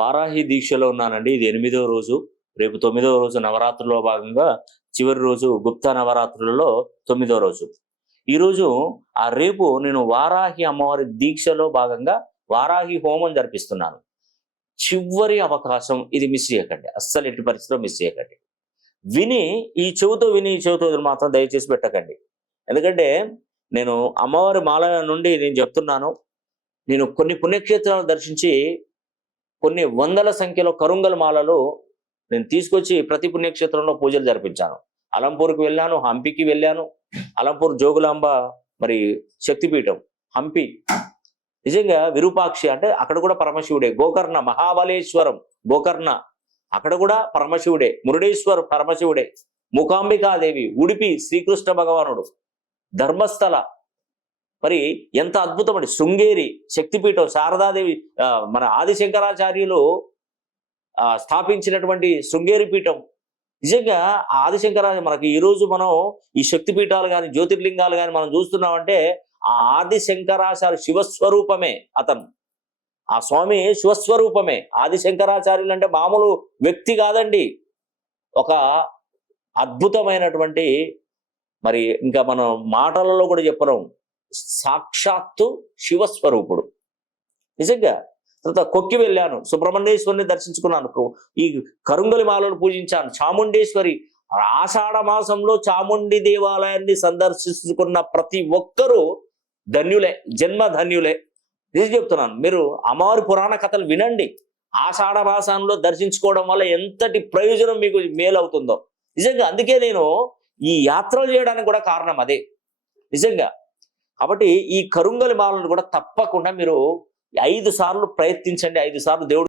వారాహి దీక్షలో ఉన్నానండి. ఇది 8వ రోజు. రేపు 9వ రోజు నవరాత్రుల్లో భాగంగా చివరి రోజు గుప్తా నవరాత్రులలో 9వ రోజు. ఈరోజు రేపు నేను వారాహి అమ్మవారి దీక్షలో భాగంగా వారాహి హోమం జరిపిస్తున్నాను. చివరి అవకాశం, ఇది మిస్ చేయకండి, అస్సలు ఎట్టి పరిస్థితిలో మిస్ చేయకండి. ఈ చెవితో మాత్రం దయచేసి పెట్టకండి. ఎందుకంటే నేను అమ్మవారి మాల నుండి నేను చెప్తున్నాను, నేను కొన్ని పుణ్యక్షేత్రాలు దర్శించి కొన్ని వందల సంఖ్యలో కరుంగల్ మాలలు నేను తీసుకొచ్చి ప్రతి పుణ్యక్షేత్రంలో పూజలు జరిపించాను. అలంపూర్కి వెళ్ళాను, హంపికి వెళ్ళాను. అలంపూర్ జోగులాంబ మరి శక్తిపీఠం, హంపి నిజంగా విరూపాక్షి అంటే అక్కడ కూడా పరమశివుడే. గోకర్ణ మహాబలేశ్వరం, గోకర్ణ అక్కడ కూడా పరమశివుడే. మురుడేశ్వర్ పరమశివుడే. మూకాంబికాదేవి, ఉడిపి శ్రీకృష్ణ భగవానుడు, ధర్మస్థల మరి ఎంత అద్భుతమండి. శృంగేరి శక్తిపీఠం, శారదాదేవి మన ఆదిశంకరాచార్యులు స్థాపించినటువంటి శృంగేరి పీఠం. నిజంగా మనకి ఈరోజు మనం ఈ శక్తిపీఠాలు కానీ జ్యోతిర్లింగాలు కానీ మనం చూస్తున్నామంటే ఆ ఆదిశంకరాచార్య శివస్వరూపమే. అతను ఆ స్వామి శివస్వరూపమే. ఆదిశంకరాచార్యులు అంటే మామూలు వ్యక్తి కాదండి, ఒక అద్భుతమైనటువంటి మరి ఇంకా మనం మాటలలో కూడా చెప్పలేం, సాక్షాత్తు శివస్వరూపుడు. నిజంగా తర్వాత కొక్కి వెళ్ళాను, సుబ్రహ్మణ్యేశ్వరిని దర్శించుకున్నాను, ఈ కరుంగలి మాలను పూజించాను. చాముండేశ్వరి, ఆషాఢ మాసంలో చాముండి దేవాలయాన్ని సందర్శించుకున్న ప్రతి ఒక్కరూ ధన్యులే, జన్మ ధన్యులే. నిజం చెప్తున్నాను, మీరు అమ్మవారి పురాణ కథలు వినండి. ఆషాఢ మాసంలో దర్శించుకోవడం వల్ల ఎంతటి ప్రయోజనం మీకు మేలవుతుందో. నిజంగా అందుకే నేను ఈ యాత్రలు చేయడానికి కూడా కారణం అదే నిజంగా. కాబట్టి ఈ కరుంగలి మాలను కూడా తప్పకుండా మీరు 5 సార్లు ప్రయత్నించండి. 5 సార్లు దేవుడు